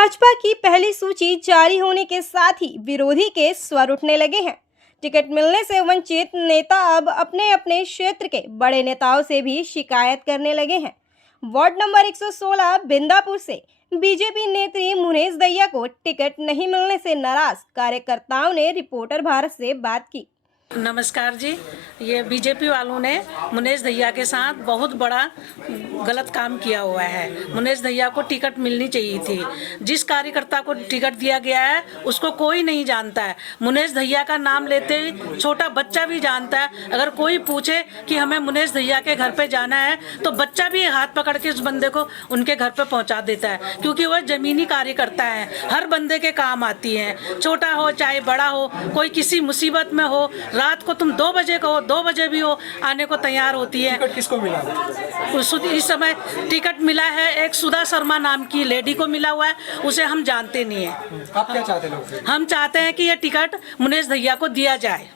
भाजपा की पहली सूची जारी होने के साथ ही विरोधी के स्वर उठने लगे हैं। टिकट मिलने से वंचित नेता अब अपने अपने क्षेत्र के बड़े नेताओं से भी शिकायत करने लगे हैं। वार्ड नंबर 116 बिंदापुर से बीजेपी नेत्री मुनेश दहिया को टिकट नहीं मिलने से नाराज कार्यकर्ताओं ने रिपोर्टर भारत से बात की। नमस्कार जी, ये बीजेपी वालों ने मुनेश दहिया के साथ बहुत बड़ा गलत काम किया हुआ है। मुनेश दहिया को टिकट मिलनी चाहिए थी। जिस कार्यकर्ता को टिकट दिया गया है उसको कोई नहीं जानता है। मुनेश दहिया का नाम लेते ही छोटा बच्चा भी जानता है। अगर कोई पूछे कि हमें मुनेश दहिया के घर पे जाना है तो बच्चा भी हाथ पकड़ के उस बंदे को उनके घर पे पहुंचा देता है, क्योंकि वह जमीनी कार्यकर्ता है, हर बंदे के काम आती हैं। छोटा हो चाहे बड़ा हो, कोई किसी मुसीबत में हो, रात को तुम 2 बजे को 2 बजे भी हो आने को तैयार होती है। टिकट किसको मिला? इस समय टिकट मिला है एक सुधा शर्मा नाम की लेडी को मिला हुआ है, उसे हम जानते नहीं है। आप क्या चाहते लोग? हम चाहते हैं कि ये टिकट मुनेश दहिया को दिया जाए।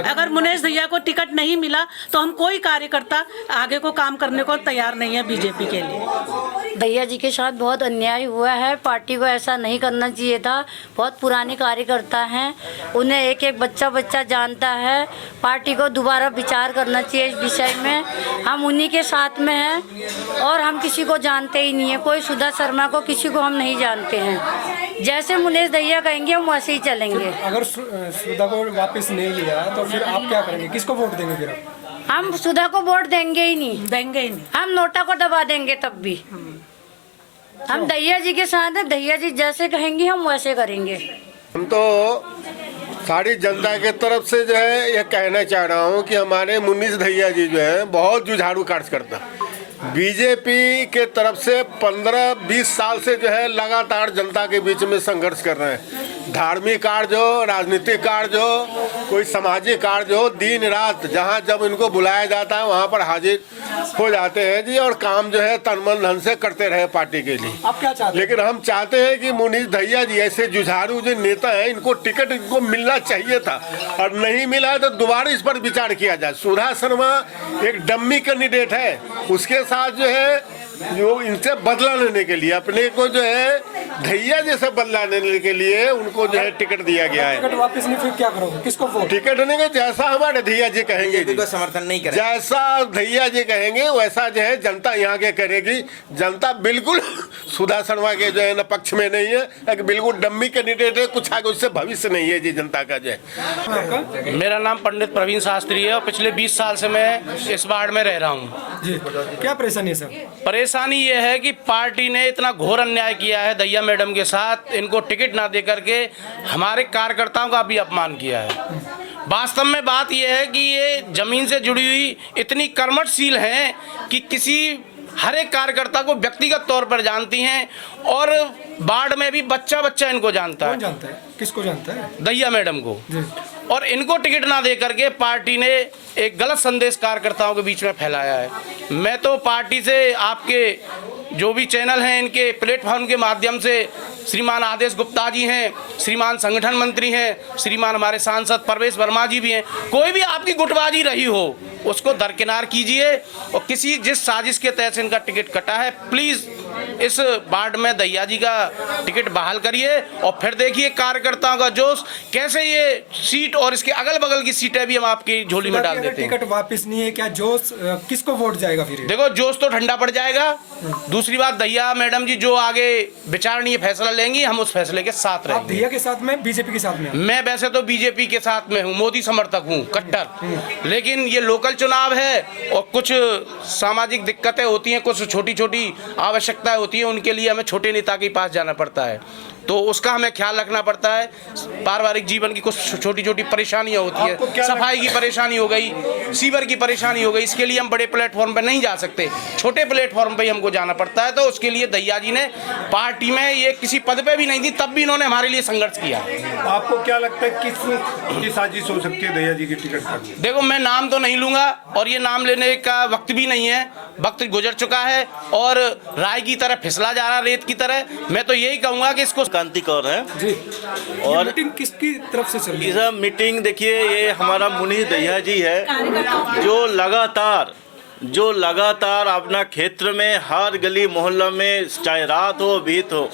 अगर मुनेश दहिया को टिकट नहीं मिला तो हम कोई कार्यकर्ता आगे को काम करने को तैयार नहीं है बीजेपी के लिए। दहिया जी के साथ बहुत अन्याय हुआ है। पार्टी को ऐसा नहीं करना चाहिए था। बहुत पुराने कार्यकर्ता हैं, उन्हें एक एक बच्चा जानता है। पार्टी को दोबारा विचार करना चाहिए इस विषय में। हम उन्हीं के साथ में हैं और हम किसी को जानते ही नहीं है। कोई सुधा शर्मा को किसी को हम नहीं जानते हैं। जैसे मुनेश दहिया कहेंगे हम वैसे ही चलेंगे। अगर सुधा को वापस नहीं लिया तो फिर आप क्या करेंगे? किसको वोट देंगे फिर? हम सुधा को वोट देंगे ही नहीं। हम नोटा को दबा देंगे तब भी। हम दहिया जी के साथ हैं। दहिया जी जैसे कहेंगे हम वैसे करेंगे। हम तो सारी जनता के तरफ से जो है ये कहना चाह रहा हूँ कि हमारे मुनीश दहिया जी जो है बहुत जुझारू कार्य करता। बीजेपी के तरफ से 15-20 साल से जो है लगातार जनता के बीच में संघर्ष कर रहे हैं। धार्मिक कार्य हो, राजनीतिक कार्य हो, कोई सामाजिक कार्य हो, दिन रात जहां जब इनको बुलाया जाता है वहां पर हाजिर हो जाते हैं जी, और काम जो है तन मन धन से करते रहे पार्टी के लिए। आप क्या चाहते हैं? लेकिन हम चाहते हैं कि मुनीश दहिया जी ऐसे जुझारू जो नेता हैं, इनको टिकट इनको मिलना चाहिए था और नहीं मिला है तो दोबारा इस पर विचार किया जाए। सुधा शर्मा एक डम्मी कैंडिडेट है, उसके साथ जो है जो इनसे बदला लेने के लिए, अपने को जो है दहिया जैसे बदला लेने के लिए उनको जो है टिकट दिया गया है। टिकट वापस नहीं फिर क्या करोगे? किसको वोट? टिकट नहीं को जैसा हमारे दहिया जी कहेंगे जी, समर्थन नहीं करें। जैसा दहिया जी कहेंगे वैसा जो है जनता यहाँ के करेगी। जनता बिल्कुल सुधा शर्मा के जो है न पक्ष में नहीं है, एक बिल्कुल डम्मी कैंडिडेट है, कुछ आगे उससे भविष्य नहीं है जी जनता का जो है। मेरा नाम पंडित प्रवीण शास्त्री है और पिछले 20 साल से मैं इस वार्ड में रह रहा हूँ जी। क्या परेशानी है सर? परेशानी ये है कि पार्टी ने इतना घोर अन्याय किया है दहिया मैडम के साथ। इनको टिकट ना दे करके हमारे कार्यकर्ताओं का भी अपमान किया है। वास्तव में बात यह है कि ये जमीन से जुड़ी हुई इतनी कर्मठशील हैं कि किसी हर एक कार्यकर्ता को व्यक्तिगत तौर पर जानती हैं और वार्ड में भी बच्चा इनको जानता है। कौन जानता है? किसको जानता है? दहिया मैडम को। और इनको टिकट ना दे करके पार्टी ने एक गलत संदेश कार्यकर्ताओं के बीच में फैलाया है। मैं तो पार्टी से, आपके जो भी चैनल हैं इनके प्लेटफॉर्म के माध्यम से, श्रीमान आदेश गुप्ता जी हैं, श्रीमान संगठन मंत्री हैं, श्रीमान हमारे सांसद परवेश वर्मा जी भी हैं, कोई भी आपकी गुटबाजी रही हो उसको दरकिनार कीजिए और किसी जिस साजिश के तहत इनका टिकट कटा है प्लीज इस वार्ड में दहिया जी का टिकट बहाल करिए और फिर देखिए कार्यकर्ताओं का जोश कैसे ये सीट और इसके अगल बगल की सीटें भी हम आपकी झोली में डाल देते हैं। टिकट वापस नहीं है क्या? जोश किसको वोट जाएगा फिर? देखो जोश तो ठंडा पड़ जाएगा। दूसरी बात, दहिया मैडम जी जो आगे विचारणीय फैसला लेंगी हम उस फैसले के साथ रहेंगे। आप दहिया के साथ में, बीजेपी के साथ में? मैं वैसे तो बीजेपी के साथ में हूँ, मोदी समर्थक हूँ कट्टर, लेकिन ये लोकल चुनाव है और कुछ सामाजिक दिक्कतें होती हैं, कुछ छोटी आवश्यकताएं होती हैं, उनके लिए हमें छोटे नेता के पास जाना पड़ता है तो उसका हमें ख्याल रखना पड़ता है। पारिवारिक जीवन की कुछ छोटी परेशानियां होती है, सफाई की परेशानी हो गई, सीवर की परेशानी हो गई, इसके लिए हम बड़े प्लेटफॉर्म पर नहीं जा सकते, छोटे प्लेटफॉर्म पर ही हमको जाना पड़ता है। तो उसके लिए दहिया जी ने पार्टी में ये किसी पद पे भी नहीं थी तब भी इन्होंने हमारे लिए संघर्ष किया। आपको क्या लगता है किस साजिश हो सकती है दहिया जी की टिकट पर? देखो मैं नाम तो नहीं लूंगा और ये नाम लेने का वक्त भी नहीं है, वक्त गुजर चुका है और राय की तरह फिसला जा रहा रेत की तरह। मैं तो यही कहूंगा कि इसको कांति कौर है जी। और मीटिंग किसकी तरफ से चल रही है? इस मीटिंग देखिए, ये हमारा मुनीश दहिया जी है जो लगातार जो लगातार अपना क्षेत्र में हर गली मोहल्ला में चाहे रात हो भीत हो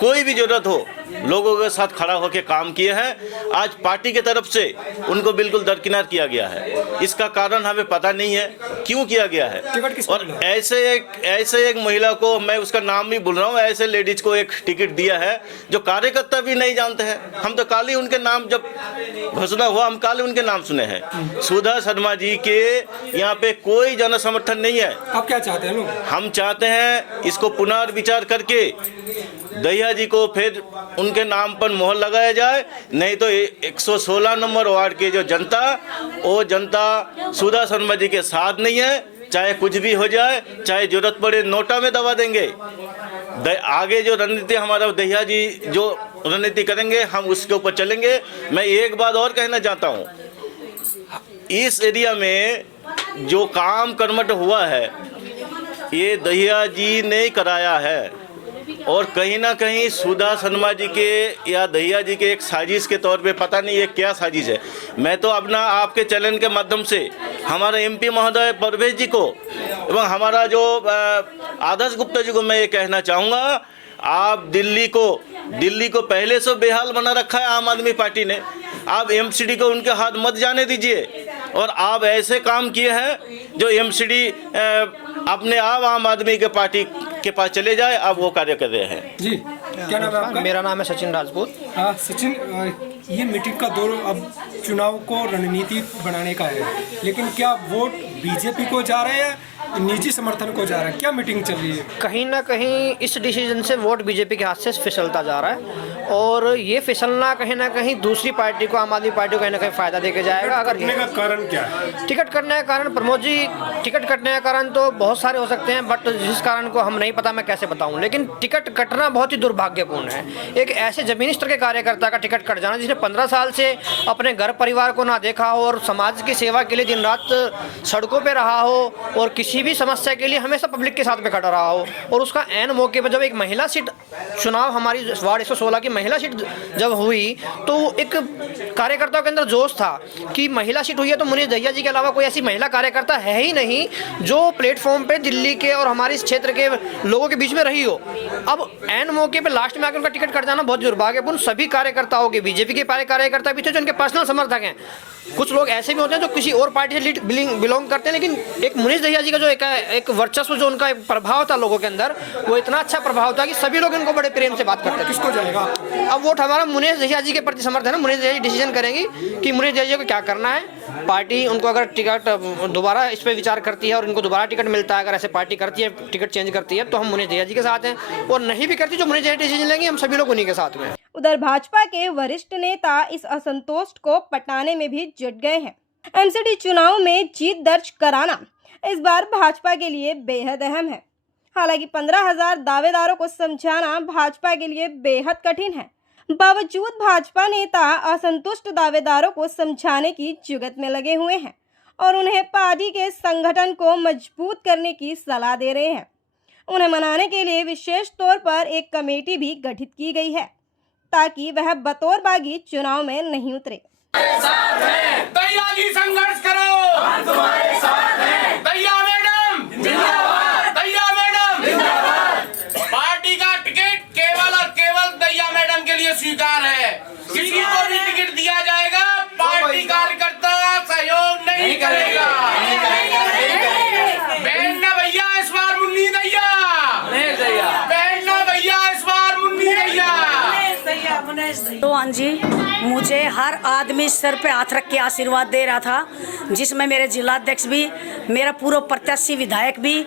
कोई भी जरूरत हो लोगों के साथ खड़ा होकर काम किए हैं। आज पार्टी की तरफ से उनको बिल्कुल दरकिनार किया गया है। इसका कारण हमें पता नहीं है क्यों किया गया है। और ऐसे एक महिला को, मैं उसका नाम भी भूल रहा हूँ, ऐसे लेडीज को एक टिकट दिया है जो कार्यकर्ता भी नहीं जानते हैं। हम तो काली उनके नाम, जब घोषणा हुआ हम काली उनके नाम सुने हैं। सुधा शर्मा जी के यहाँ पे कोई जन समर्थन नहीं है। आप क्या चाहते हैं लोग? हम चाहते हैं इसको पुनर्विचार करके दहिया जी को फिर उनके नाम पर मोहर लगाया जाए, नहीं तो 116 नंबर वार्ड की जो जनता, वो जनता सुधा शर्मा जी के साथ नहीं है। चाहे कुछ भी हो जाए, चाहे जरूरत पड़े नोटा में दबा देंगे। आगे जो रणनीति हमारा दहिया जी जो रणनीति करेंगे हम उसके ऊपर चलेंगे। मैं एक बात और कहना चाहता हूँ, इस एरिया में जो काम कर्मठ हुआ है ये दहिया जी ने कराया है, और कहीं ना कहीं सुधा शर्मा जी के या दहिया जी के एक साजिश के तौर पे, पता नहीं ये क्या साजिश है। मैं तो अपना आपके चैनल के माध्यम से हमारा एमपी महोदय परवेज जी को एवं हमारा जो आदर्श गुप्ता जी को मैं ये कहना चाहूँगा, आप दिल्ली को पहले से बेहाल बना रखा है आम आदमी पार्टी ने। आप एमसीडी को उनके हाथ मत जाने दीजिए, और आप ऐसे काम किए हैं जो एमसीडी अपने आप आम आदमी के पार्टी के पास चले जाए, आप वो कार्य कर रहे हैं। जी, क्या नाम है आपका? मेरा नाम है सचिन राजपूत। हाँ सचिन, ये मीटिंग का दौर अब चुनाव को रणनीति बनाने का है, लेकिन क्या वोट बीजेपी को जा रहे हैं, निजी समर्थन को जा रहा है? क्या मीटिंग चल रही है? कहीं ना कहीं इस डिसीजन से वोट बीजेपी के हाथ से फिसलता जा रहा है, और ये फिसलना कहीं ना कहीं दूसरी पार्टी को, आम आदमी पार्टी को कहीं ना कहीं फायदा देके जाएगा। अगर का कारण क्या है? टिकट कटने का कारण, प्रमोद जी, टिकट कटने का कारण तो बहुत सारे हो सकते हैं, बट जिस कारण को हम नहीं पता मैं कैसे बताऊं, लेकिन टिकट कटना बहुत ही दुर्भाग्यपूर्ण है। एक ऐसे जमीनी स्तर के कार्यकर्ता का टिकट कट जाना जिसने 15 साल से अपने घर परिवार को ना देखा हो और समाज की सेवा के लिए दिन रात सड़कों पर रहा हो और किसी भी समस्या के लिए हमेशा पब्लिक के साथ में खड़ा रहा हो, और उसका ऐन मौके पर जब एक महिला सीट चुनाव, हमारी वार्ड 116 की महिला सीट जब हुई, तो एक कार्यकर्ताओं के अंदर जोश था कि महिला सीट हुई है तो मुनीष दहिया जी के अलावा कोई ऐसी महिला कार्यकर्ता है ही नहीं जो प्लेटफॉर्म पे दिल्ली के और हमारे इस क्षेत्र के लोगों के बीच में रही हो। अब ऐन मौके पे लास्ट में आकर उनका टिकट कट जाना बहुत दुर्भाग्यपूर्ण। सभी कार्यकर्ताओं के, बीजेपी के कार्यकर्ता भी थे जो उनके पर्सनल समर्थक हैं, कुछ लोग ऐसे भी होते हैं जो किसी और पार्टी से बिलोंग करते हैं, लेकिन एक मुनीष दहिया जी का जो एक वर्चस्व, जो उनका एक प्रभाव था लोगों के अंदर, वो इतना अच्छा प्रभाव था कि सभी लोग उनको बड़े प्रेम से बात करते थे। किसको जाएगा? अब वोट हमारा मुनीष दहिया जी के प्रति समर्थन है ना। मुनीष दहिया जी डिसीजन करेंगी कि मुनीष दहिया जी को क्या करना है। पार्टी उनको अगर टिकट दोबारा इस पर विचार करती है और इनको दोबारा टिकट मिलता है, अगर ऐसे पार्टी करती है, टिकट चेंज करती है, तो हम मुनीष दहिया जी के साथ हैं, और नहीं भी करती, जो मुनीष दहिया डिसीजन लेंगे हम सभी लोग उन्हीं के साथ में हैं। उधर भाजपा के वरिष्ठ नेता इस असंतोष को पटाने में भी जुट गए हैं। एमसीडी चुनाव में जीत दर्ज कराना इस बार भाजपा के लिए बेहद अहम है। हालांकि 15,000 दावेदारों को समझाना भाजपा के लिए बेहद कठिन है। बावजूद भाजपा नेता असंतुष्ट दावेदारों को समझाने की जुगत में लगे हुए हैं और उन्हें पार्टी के संगठन को मजबूत करने की सलाह दे रहे हैं। उन्हें मनाने के लिए विशेष तौर पर एक कमेटी भी गठित की गई है ताकि वह बतौर बागी चुनाव में नहीं उतरे। दहिया जी संघर्ष करो, हम तुम्हारे साथ हैं। दहिया मैडम जिंदाबाद, दहिया मैडम जिंदाबाद। पार्टी का टिकट केवल और केवल दहिया मैडम के लिए स्वीकार है। किसी को भी टिकट दिया जाएगा, पार्टी कार्यकर्ता सहयोग नहीं करेगा। बैठना भैया इस बार मुन्नी दहिया, बैठना भैया इस बार मुन्नी दहिया। तो हाँ जी, मुझे हर आदमी सर पे हाथ रख के आशीर्वाद दे रहा था, जिसमें मेरे जिलाध्यक्ष भी, मेरा पूर्व प्रत्याशी विधायक भी,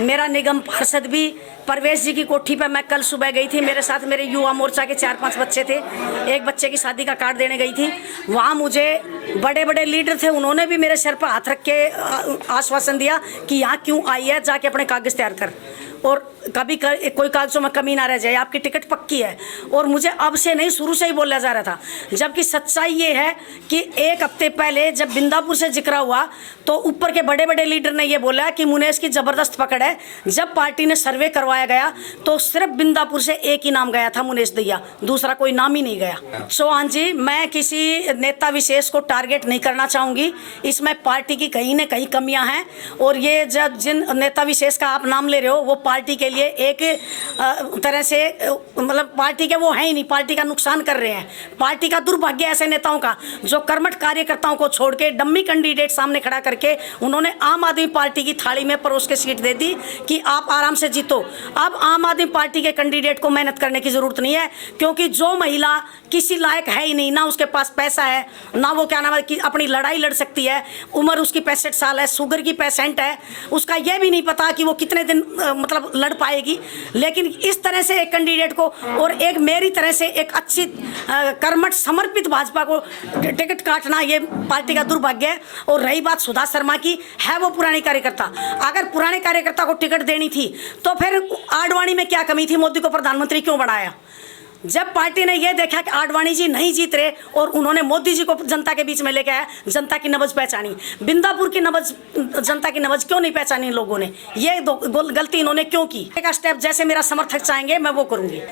मेरा निगम पार्षद भी। परवेश जी की कोठी पर मैं कल सुबह गई थी, मेरे साथ मेरे युवा मोर्चा के 4-5 बच्चे थे, एक बच्चे की शादी का कार्ड देने गई थी। वहाँ मुझे बड़े बड़े लीडर थे, उन्होंने भी मेरे सर पर हाथ रख के आश्वासन दिया कि यहाँ क्यों आई है, जाके अपने कागज तैयार कर और कभी कोई कागजों में कमी ना रह जाए, आपकी टिकट पक्की है। और मुझे अब से नहीं, शुरू से ही बोला जा रहा था, जबकि सच्चाई ये है कि एक हफ्ते पहले जब बिंदापुर से जिक्र हुआ तो ऊपर के बड़े बड़े लीडर ने ये बोला कि मुनेश की ज़बरदस्त पकड़ है। जब पार्टी ने सर्वे करवाया गया तो सिर्फ बिंदापुर से एक ही नाम गया था, मुनेश दहिया, दूसरा कोई नाम ही नहीं गया। चौहान जी, मैं किसी नेता विशेष को टारगेट नहीं करना चाहूँगी, इसमें पार्टी की कहीं न कहीं कमियाँ हैं और ये जब जिन नेता विशेष का आप नाम ले रहे हो वो पार्टी के लिए एक तरह से मतलब पार्टी के वो हैं ही नहीं, पार्टी का नुकसान कर रहे हैं। पार्टी का दुर्भाग्य ऐसे नेताओं का जो कर्मठ कार्यकर्ताओं को छोड़ के डम्मी कैंडिडेट सामने खड़ा करके उन्होंने आम आदमी पार्टी की थाली में परोस के सीट दे दी कि आप आराम से जीतो। अब आम आदमी पार्टी के कैंडिडेट को मेहनत करने की जरूरत नहीं है, क्योंकि जो महिला किसी लायक है ही नहीं, ना उसके पास पैसा है, ना वो क्या नाम है कि अपनी लड़ाई लड़ सकती है, उम्र उसकी 65 साल है, शुगर की पेशेंट है, उसका यह भी नहीं पता कि वो कितने दिन मतलब लड़ पाएगी। लेकिन इस तरह से एक कैंडिडेट को और एक मेरी तरह से एक अच्छी कर्मठ समर्पित भाजपा को टिकट काटना ये पार्टी का दुर्भाग्य है। और रही बात सुधा शर्मा की, है वो पुरानी कार्यकर्ता, अगर पुराने कार्यकर्ता को टिकट देनी थी तो फिर आडवाणी में क्या कमी थी, मोदी को प्रधानमंत्री क्यों बनाया? जब पार्टी ने यह देखा कि आडवाणी जी नहीं जीत रहे और उन्होंने मोदी जी को जनता के बीच में लेके आया, जनता की नब्ज पहचानी, बिंदापुर की नब्ज, जनता की नब्ज क्यों नहीं पहचानी इन लोगों ने? ये गलती इन्होंने क्यों की? एक स्टेप जैसे मेरा समर्थक चाहेंगे मैं वो करूंगी।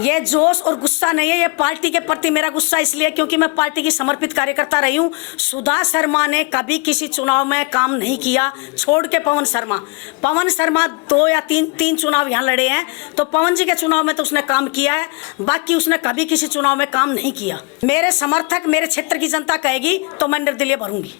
ये जोश और गुस्सा नहीं है, ये पार्टी के प्रति मेरा गुस्सा इसलिए क्योंकि मैं पार्टी की समर्पित कार्यकर्ता रही हूँ। सुधा शर्मा ने कभी किसी चुनाव में काम नहीं किया, छोड़ के पवन शर्मा 2 या 3 चुनाव यहाँ लड़े हैं, तो पवन जी के चुनाव में तो उसने काम किया है, बाकी उसने कभी किसी चुनाव में काम नहीं किया। मेरे समर्थक, मेरे क्षेत्र की जनता कहेगी तो मैं निर्दलीय भरूंगी।